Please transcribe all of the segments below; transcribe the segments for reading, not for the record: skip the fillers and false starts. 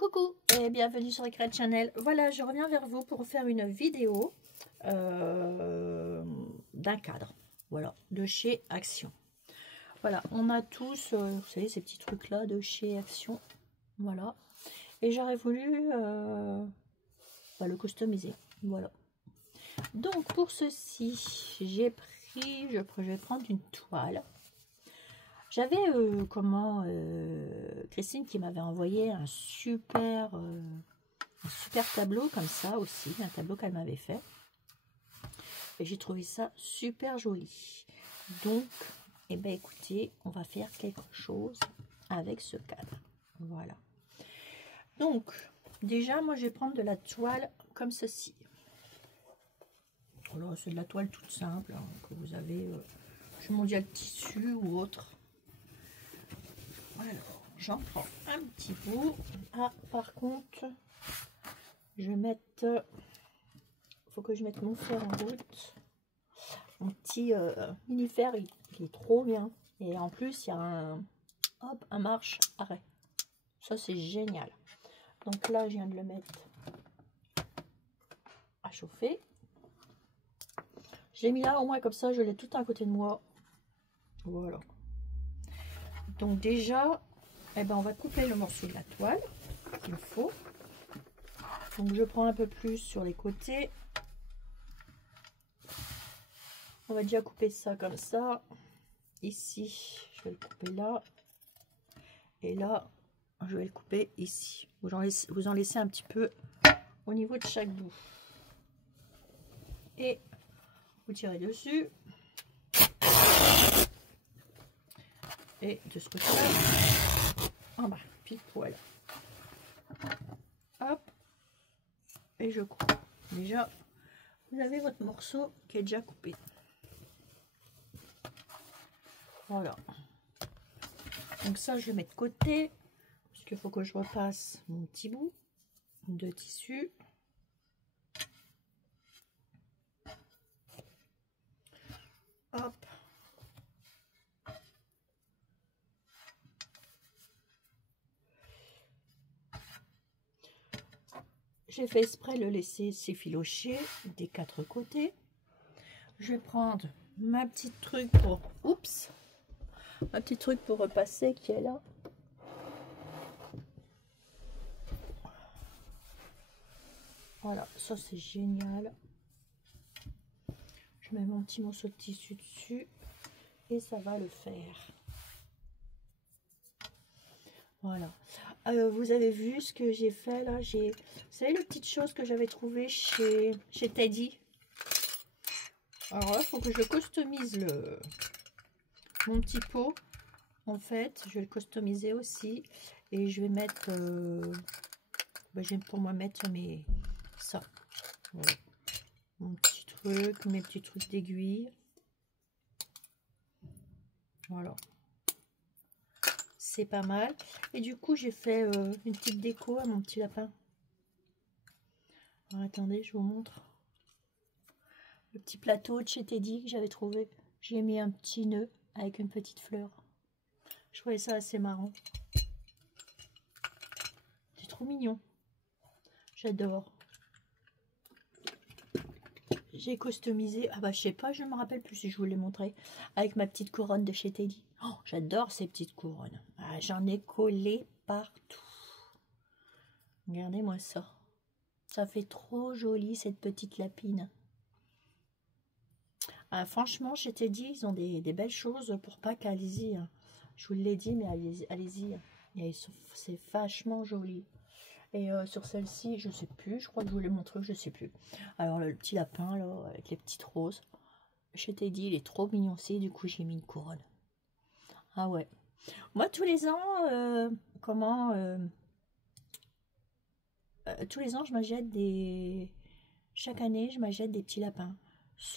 Coucou et bienvenue sur Ecran Channel. Voilà, je reviens vers vous pour faire une vidéo d'un cadre, voilà, de chez Action. Voilà, on a tous, vous savez, ces petits trucs là de chez Action, voilà. Et j'aurais voulu le customiser, voilà. Donc pour ceci, je vais prendre une toile. J'avais Christine qui m'avait envoyé un super tableau comme ça aussi, un tableau qu'elle m'avait fait. Et j'ai trouvé ça super joli. Donc, eh ben écoutez, on va faire quelque chose avec ce cadre. Voilà. Donc, déjà, moi je vais prendre de la toile comme ceci. Alors, c'est de la toile toute simple hein, que vous avez chez Mondial Tissu ou autre. Alors, j'en prends un petit bout. Ah, par contre, je vais mettre... faut que je mette mon fer en route. Mon petit mini fer, il est trop bien. Et en plus, il y a un marche arrêt. Ça, c'est génial. Donc là, je viens de le mettre à chauffer. Je l'ai mis là, au moins comme ça, je l'ai tout à côté de moi. Voilà. Donc déjà, eh ben, on va couper le morceau de la toile qu'il faut. Donc je prends un peu plus sur les côtés. On va déjà couper ça comme ça. Ici, je vais le couper là. Et là, je vais le couper ici. Vous en laissez un petit peu au niveau de chaque bout. Et vous tirez dessus. Et de ce côté-là, en bas, pile poil. Hop. Et je coupe. Déjà, vous avez votre morceau qui est déjà coupé. Voilà. Donc ça, je le mets de côté. Parce qu'il faut que je repasse mon petit bout de tissu. Hop. J'ai fait exprès de le laisser s'effilocher des quatre côtés. Je vais prendre ma petite truc pour... Oups! Un petit truc pour repasser qui est là. Voilà, ça c'est génial. Je mets mon petit morceau de tissu dessus et ça va le faire. Voilà. Vous avez vu ce que j'ai fait là? Vous savez les petites choses que j'avais trouvées chez Teddy? Alors là, il faut que je customise mon petit pot. En fait, je vais le customiser aussi. Et je vais mettre... je vais pour moi mettre ça. Voilà. Mon petit truc, mes petits trucs d'aiguille. Voilà. C'est pas mal. Et du coup, j'ai fait une petite déco à mon petit lapin. Alors, attendez, je vous montre. Le petit plateau de chez Teddy que j'avais trouvé. J'ai mis un petit nœud avec une petite fleur. Je trouvais ça assez marrant. C'est trop mignon. J'adore. J'ai customisé. Ah bah je sais pas, je ne me rappelle plus si je vous l'ai montré. Avec ma petite couronne de chez Teddy. Oh, j'adore ces petites couronnes. Ah, j'en ai collé partout. Regardez-moi ça. Ça fait trop joli cette petite lapine. Ah, franchement, chez Teddy, ils ont des belles choses pour Pâques. Allez-y. Je vous l'ai dit, mais allez-y. C'est vachement joli. Et sur celle-ci, je sais plus. Je crois que je vous l'ai montré, je sais plus. Alors, le petit lapin, là, avec les petites roses. Chez Teddy, il est trop mignon aussi. Du coup, j'ai mis une couronne. Ah ouais. Moi, tous les ans, tous les ans, je m'achète des... Chaque année, je m'achète des petits lapins.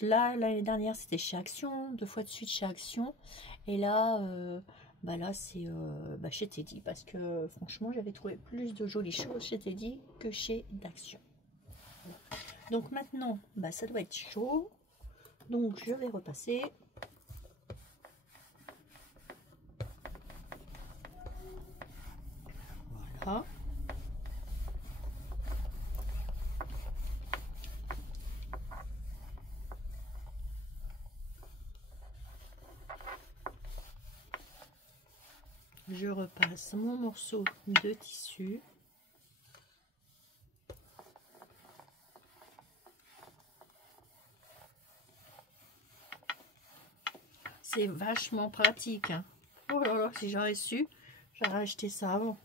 Là, l'année dernière, c'était chez Action. 2 fois de suite chez Action. Et là, là, c'est chez Teddy. Parce que, franchement, j'avais trouvé plus de jolies choses chez Teddy que chez Action. Donc, maintenant, ça doit être chaud. Donc, je vais repasser. Voilà. je repasse mon morceau de tissu. C'est vachement pratique, hein. Oh là là, si j'aurais su, j'aurais acheté ça avant.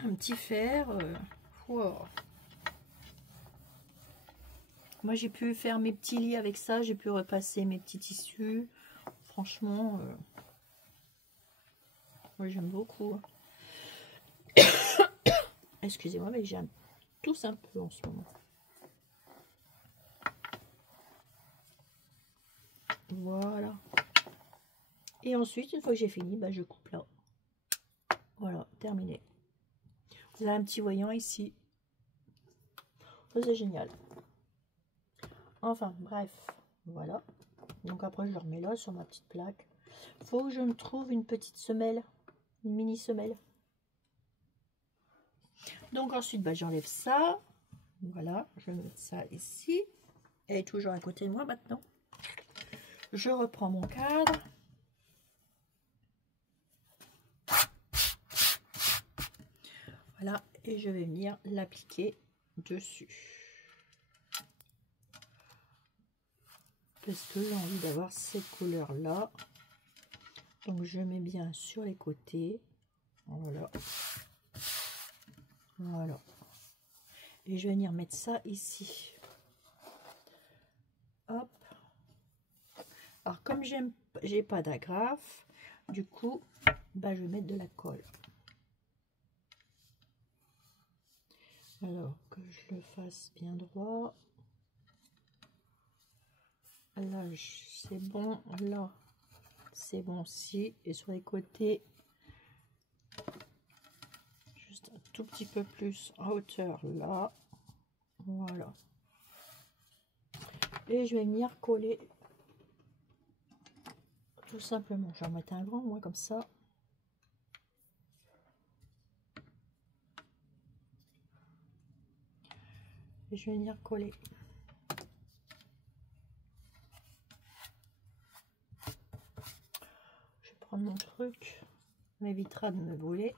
Un petit fer. Wow. Moi, j'ai pu faire mes petits lits avec ça. J'ai pu repasser mes petits tissus. Franchement, moi, j'aime beaucoup. Excusez-moi, mais j'aime tous un peu en ce moment. Voilà. Et ensuite, une fois que j'ai fini, bah, je coupe là. Voilà, terminé. Vous avez un petit voyant ici. Ça, c'est génial. Enfin, bref, voilà. Donc après, je le remets là sur ma petite plaque. Faut que je me trouve une petite semelle, une mini semelle. Donc ensuite, bah, j'enlève ça. Voilà, je vais mettre ça ici. Elle est toujours à côté de moi maintenant. Je reprends mon cadre. Voilà, et je vais venir l'appliquer dessus. Parce que j'ai envie d'avoir cette couleur là. Donc je mets bien sur les côtés. Voilà. Voilà. Et je vais venir mettre ça ici. Hop. Alors comme j'ai pas d'agrafe, du coup, bah, je vais mettre de la colle. Alors que je le fasse bien droit. Là, c'est bon. Là, c'est bon aussi. Et sur les côtés, juste un tout petit peu plus en hauteur là. Voilà. Et je vais venir coller tout simplement. Je vais en mettre un grand, moi, comme ça. Et je vais venir coller. Je vais prendre mon truc. M'évitera de me brûler.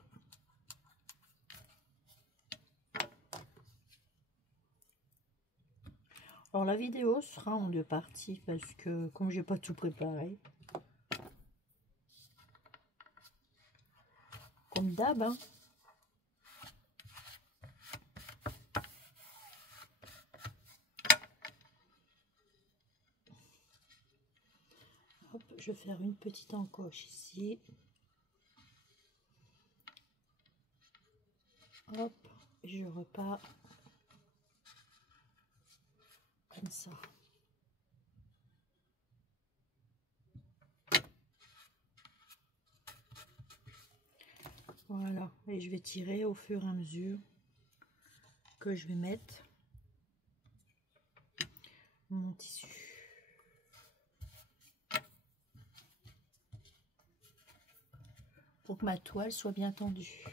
Alors la vidéo sera en 2 parties parce que comme j'ai pas tout préparé, comme d'hab, hein. Hop, je vais faire une petite encoche ici. Hop, je repars comme ça. Voilà, et je vais tirer au fur et à mesure que je vais mettre mon tissu. Pour que ma toile soit bien tendue.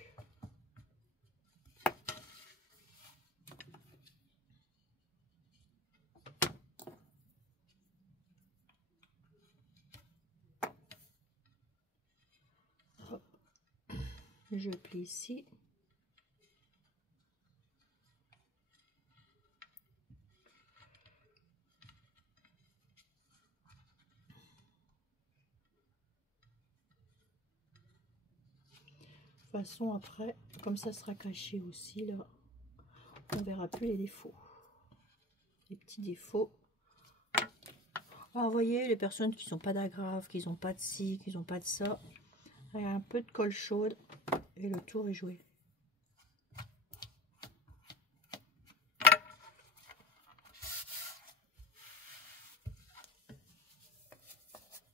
Hop. Je plie ici. De toute façon, après, comme ça sera caché aussi, là, on verra plus les défauts. Les petits défauts. Alors, vous voyez, les personnes qui sont pas d'agrafe, qui n'ont pas de ci, qui n'ont pas de ça, il y a un peu de colle chaude et le tour est joué.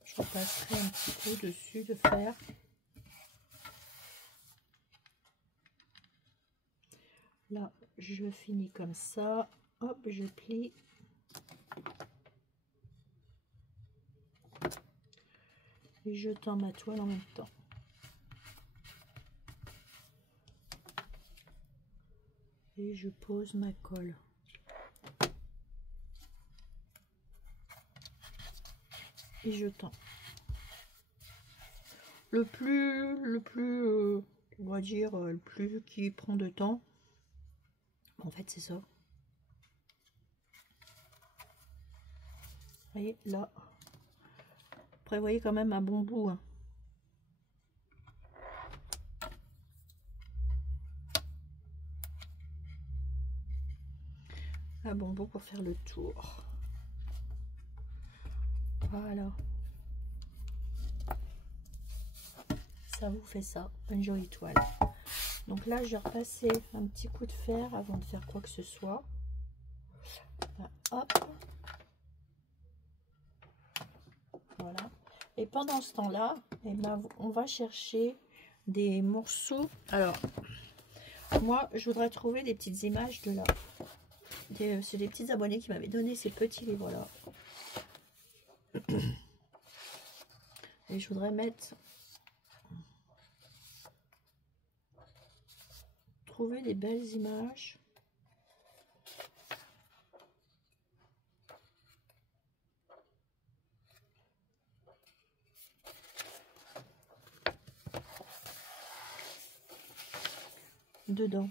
Je repasserai un petit peu dessus de fer. Là, je finis comme ça. Hop, je plie. Et je tends ma toile en même temps. Et je pose ma colle. et je tends. Le plus, on va dire, le plus qui prend de temps. En fait, c'est ça. Vous voyez, là. Prévoyez quand même un bon bout. Hein. Un bon bout pour faire le tour. Voilà. Ça vous fait ça, une jolie toile. Donc là, je vais repasser un petit coup de fer avant de faire quoi que ce soit. Là, hop. Voilà. Et pendant ce temps-là, eh ben, on va chercher des morceaux. Alors, moi, je voudrais trouver des petites images de là. C'est des petits abonnés qui m'avaient donné ces petits livres-là. Et je voudrais mettre... Trouver des belles images. Dedans.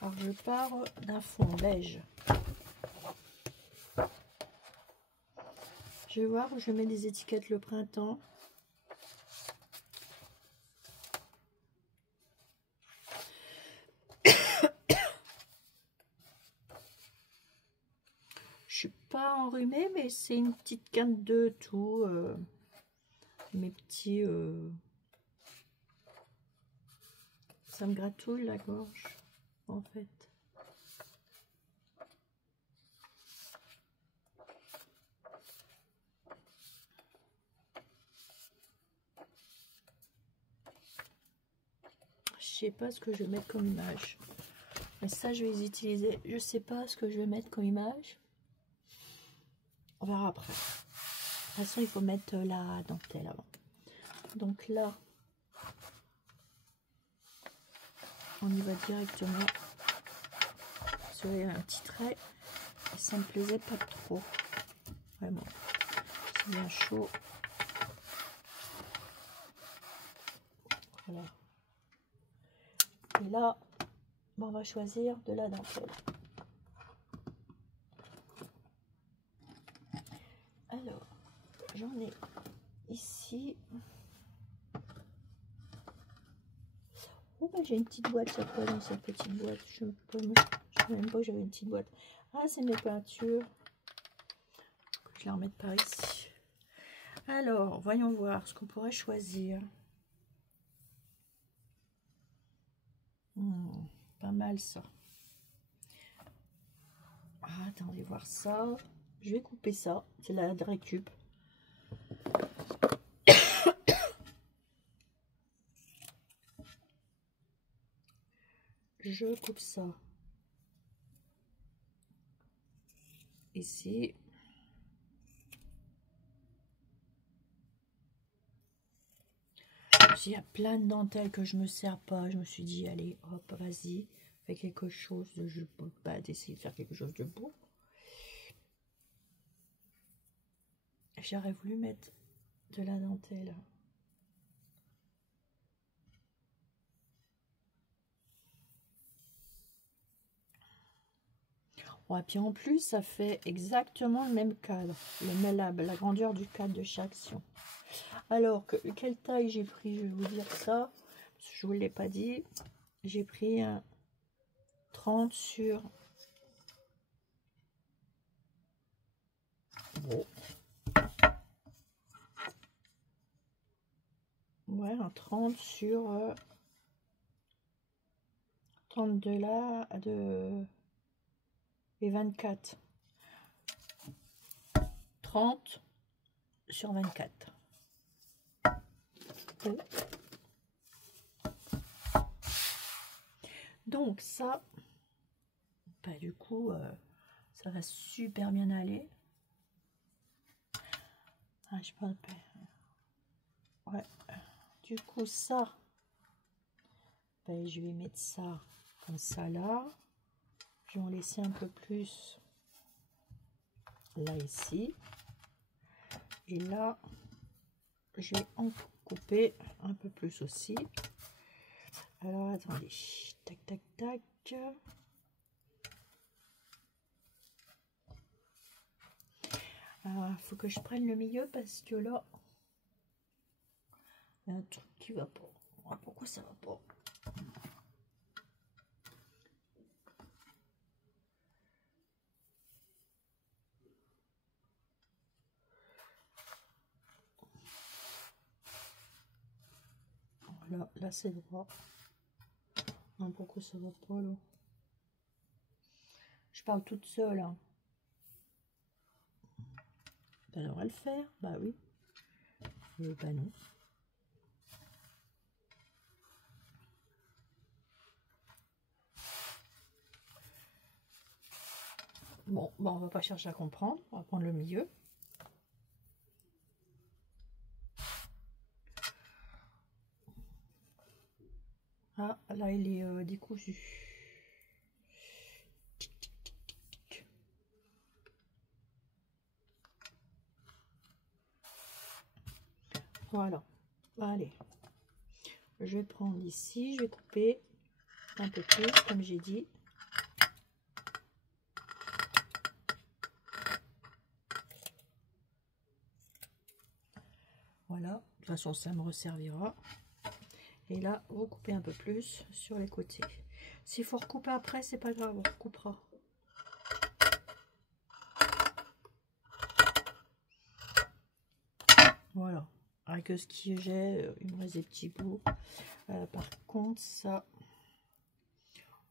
Alors je pars d'un fond beige. Je vais voir où je mets des étiquettes le printemps. Je suis pas enrhumée, mais c'est une petite quinte de tout. Mes petits... ça me gratouille la gorge, en fait. Je sais pas ce que je vais mettre comme image. Mais ça, je vais les utiliser. Je sais pas ce que je vais mettre comme image. On verra après. De toute façon, il faut mettre la dentelle avant. Donc là, on y va directement. Parce qu'il y a un petit trait. Et ça me plaisait pas trop. Vraiment. C'est bien chaud. Voilà. Et là, on va choisir de la dentelle. Alors, j'en ai ici. Oh, bah, j'ai une petite boîte, ça quoi dans cette petite boîte? Je ne sais même pas que j'avais une petite boîte. Ah, c'est mes peintures. Je les remette par ici. Alors, voyons voir ce qu'on pourrait choisir. Pas mal ça. Ah, attendez voir ça. Je vais couper ça. C'est la récup. Je coupe ça. Ici. Il y a plein de dentelles que je me sers pas. Je me suis dit, allez, hop, vas-y, fais quelque chose de... Je peux pas d'essayer de faire quelque chose de beau. J'aurais voulu mettre de la dentelle. Ouais, puis en plus, ça fait exactement le même cadre, la grandeur du cadre de chaque action. Alors, quelle taille j'ai pris? Je vais vous dire ça. Je vous l'ai pas dit. J'ai pris un 30 sur... Bon. Ouais, un 30 sur 32 là, et 24. 30 sur 24. Oui. Donc ça, bah, du coup, ça va super bien aller. Ah, je pense pas. Ouais. Du coup, ça, ben, je vais mettre ça comme ça là. Je vais en laisser un peu plus là, ici. Et là, je vais en couper un peu plus aussi. Alors, attendez. Tac, tac, tac. Il faut que je prenne le milieu parce que là, il y a un truc qui va pas. Ah, pourquoi ça va pas? Là c'est droit. Non, pourquoi ça va pas là? Je parle toute seule. Hein. Ben, on va le faire. Bah oui. Bah non. Bon, on va pas chercher à comprendre. On va prendre le milieu. Ah, là il est décousu. Voilà. Allez. Je vais prendre ici. Je vais couper un peu plus, comme j'ai dit. Voilà. De toute façon, ça me resservira. Et là, vous coupez un peu plus sur les côtés. S'il faut recouper après, c'est pas grave, on recoupera. Voilà. Avec ce que j'ai, il me reste des petits bouts. Par contre, ça,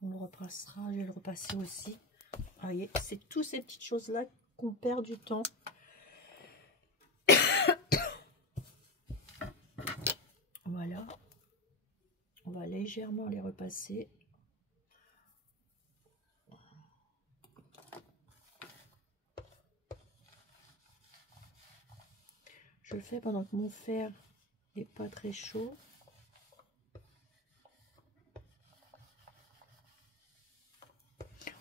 on le repassera. Je vais le repasser aussi. Vous voyez, c'est toutes ces petites choses-là qu'on perd du temps. Voilà. On va légèrement les repasser. Je le fais pendant que mon fer n'est pas très chaud.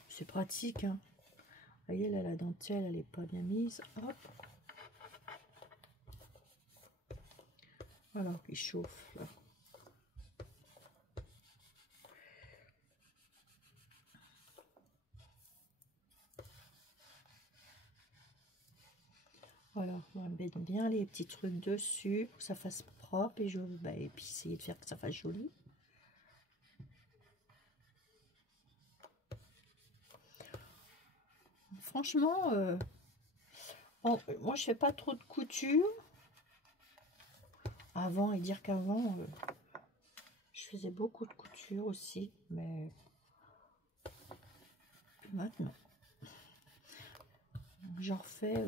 C'est pratique, hein. Vous voyez, là, la dentelle, elle n'est pas bien mise. Hop. Voilà, il chauffe, là. Voilà, on va mettre bien les petits trucs dessus pour que ça fasse propre et et puis essayer de faire que ça fasse joli. Franchement, moi je fais pas trop de couture. Avant, et dire qu'avant, je faisais beaucoup de couture aussi, mais maintenant, j'en refais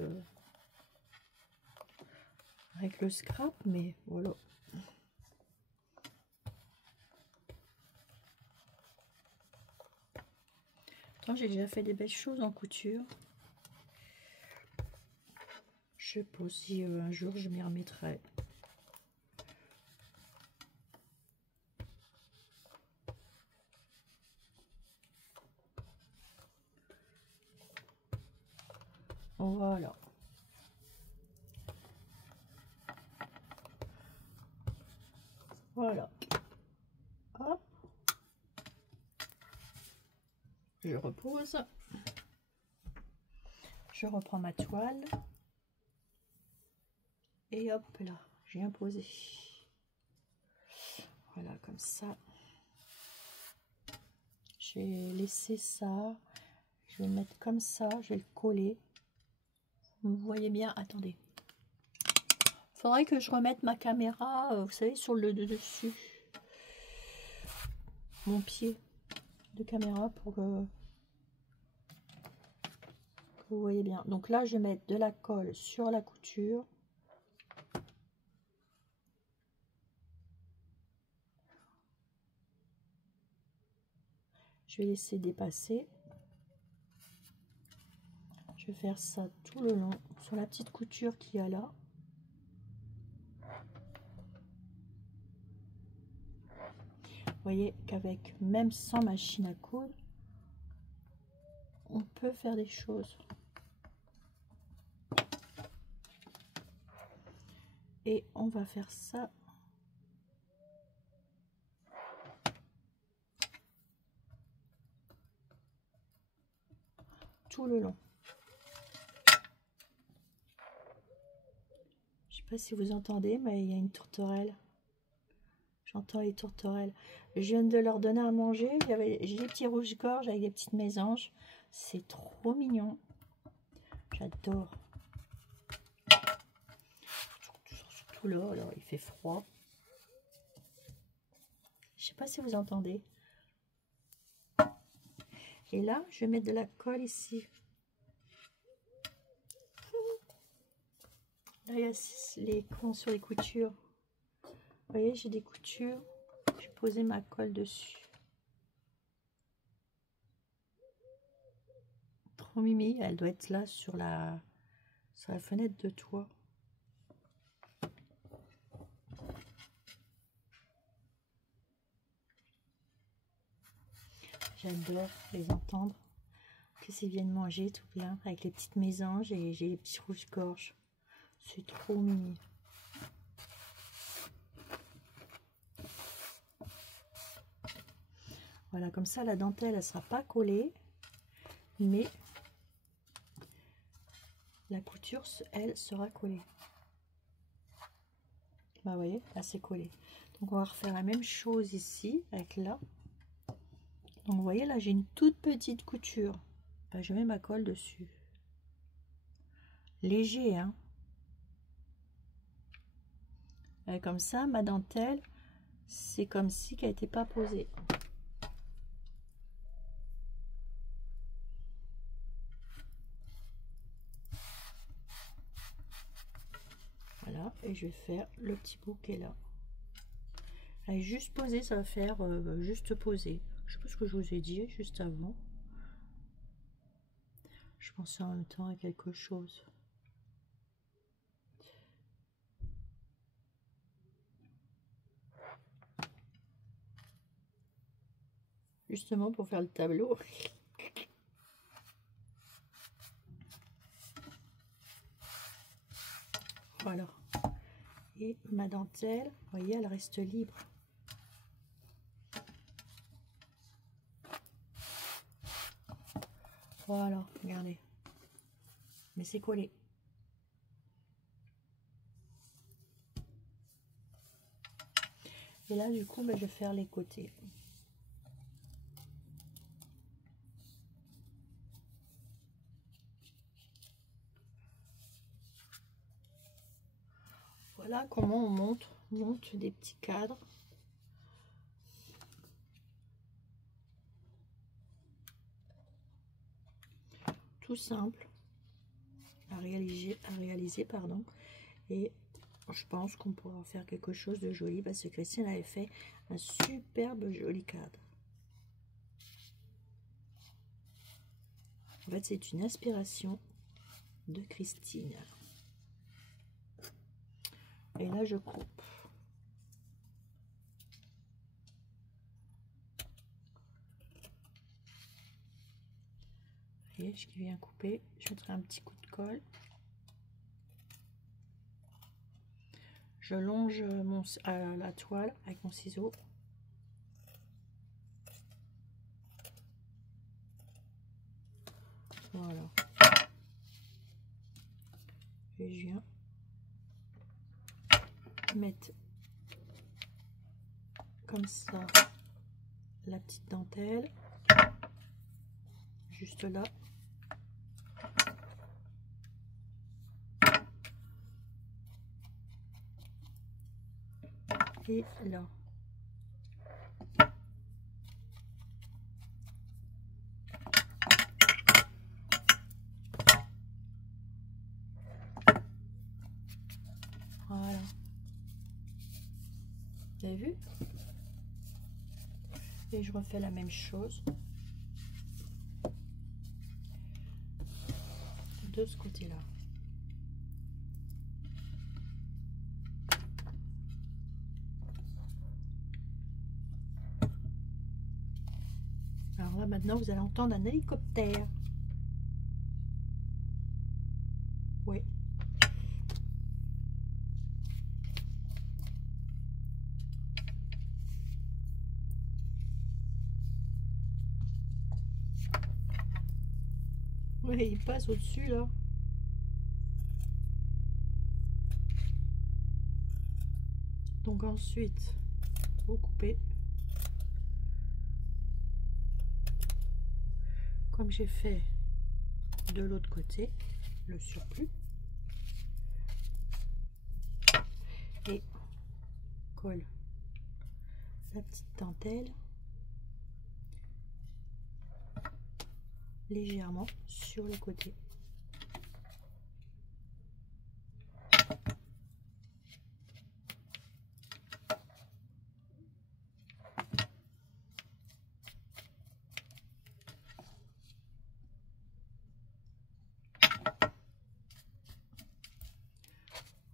avec le scrap, mais voilà. J'ai déjà fait des belles choses en couture. Je sais pas si un jour je m'y remettrai. Voilà. Voilà. Hop. Je repose. Je reprends ma toile. Et hop là, j'ai imposé. Voilà, comme ça. J'ai laissé ça. Je vais le mettre comme ça. Je vais le coller. Vous voyez bien. Attendez. Faudrait que je remette ma caméra, vous savez, sur le dessus. Mon pied de caméra pour que vous voyez bien. Donc là, je vais mettre de la colle sur la couture. Je vais laisser dépasser. Je vais faire ça tout le long sur la petite couture qu'il y a là. voyez qu'avec, même sans machine à coudre, on peut faire des choses. Et on va faire ça tout le long. Je sais pas si vous entendez, mais il y a une tourterelle. J'entends les tourterelles. Je viens de leur donner à manger. J'ai des petits rouges-gorges avec des petites mésanges. C'est trop mignon. J'adore. Surtout là, alors il fait froid. Je sais pas si vous entendez. Et là, je vais mettre de la colle ici. Là, il y a les crans sur les coutures. Vous voyez, j'ai des coutures. J'ai posé ma colle dessus. Trop mimi. Elle doit être là sur la fenêtre de toit. J'adore les entendre. Qu'est-ce qu'ils viennent manger tout bien avec les petites mésanges et j'ai les petits rouges-gorges. C'est trop mimi. Voilà, comme ça la dentelle elle sera pas collée, mais la couture elle sera collée. Bah vous voyez, là c'est collé. Donc on va refaire la même chose ici avec là. Donc vous voyez là j'ai une toute petite couture. Bah, je mets ma colle dessus. Léger hein. Et comme ça ma dentelle c'est comme si qu'elle n'était pas posée. Voilà, et je vais faire le petit bout qui est là. Allez, juste poser, ça va faire juste poser. Je sais pas ce que je vous ai dit juste avant. Je pensais en même temps à quelque chose. Justement pour faire le tableau. Voilà. Et ma dentelle, vous voyez, elle reste libre. Voilà, regardez. Mais c'est collé. Et là, du coup, ben, je vais faire les côtés. Voilà comment on monte des petits cadres. Tout simple à réaliser, pardon. Et je pense qu'on pourra faire quelque chose de joli parce que Christine avait fait un superbe joli cadre. En fait, c'est une inspiration de Christine. Et là, je coupe. Et je viens couper, je mettrai un petit coup de colle. Je longe la toile avec mon ciseau. Voilà. Et je viens mettre comme ça la petite dentelle juste là. Et là. Voilà. Vous avez vu? Et je refais la même chose de ce côté-là. Là, maintenant, vous allez entendre un hélicoptère. Oui. Oui, il passe au-dessus, là. Donc ensuite, vous coupez. Comme j'ai fait de l'autre côté, le surplus. Et colle la petite dentelle légèrement sur le côté.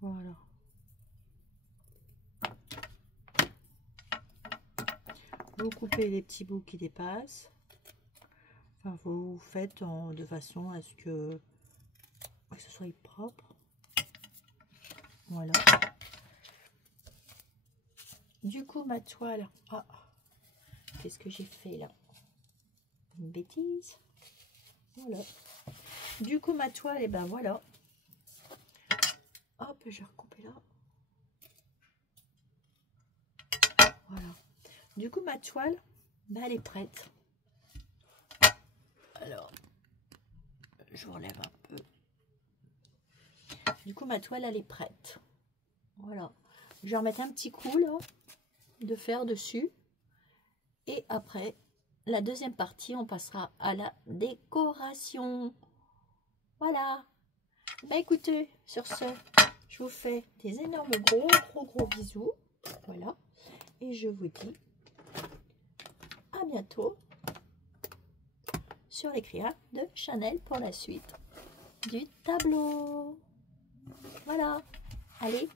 Voilà. Vous coupez les petits bouts qui dépassent. Enfin, vous faites de façon à ce que ce soit propre. Voilà. Du coup, ma toile... Ah, qu'est-ce que j'ai fait là? Une bêtise. Voilà. Du coup, ma toile, et ben voilà. Hop, je vais recouper là. Voilà. Du coup, ma toile, ben, elle est prête. Alors, je vous relève un peu. Du coup, ma toile, elle est prête. Voilà. Je vais remettre un petit coup là de fer dessus. Et après, la deuxième partie, on passera à la décoration. Voilà. Bah écoutez, sur ce, je vous fais des énormes gros bisous. Voilà. Et je vous dis à bientôt sur les crayons de Chanel pour la suite du tableau. Voilà. Allez,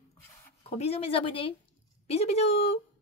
gros bisous mes abonnés. Bisous bisous.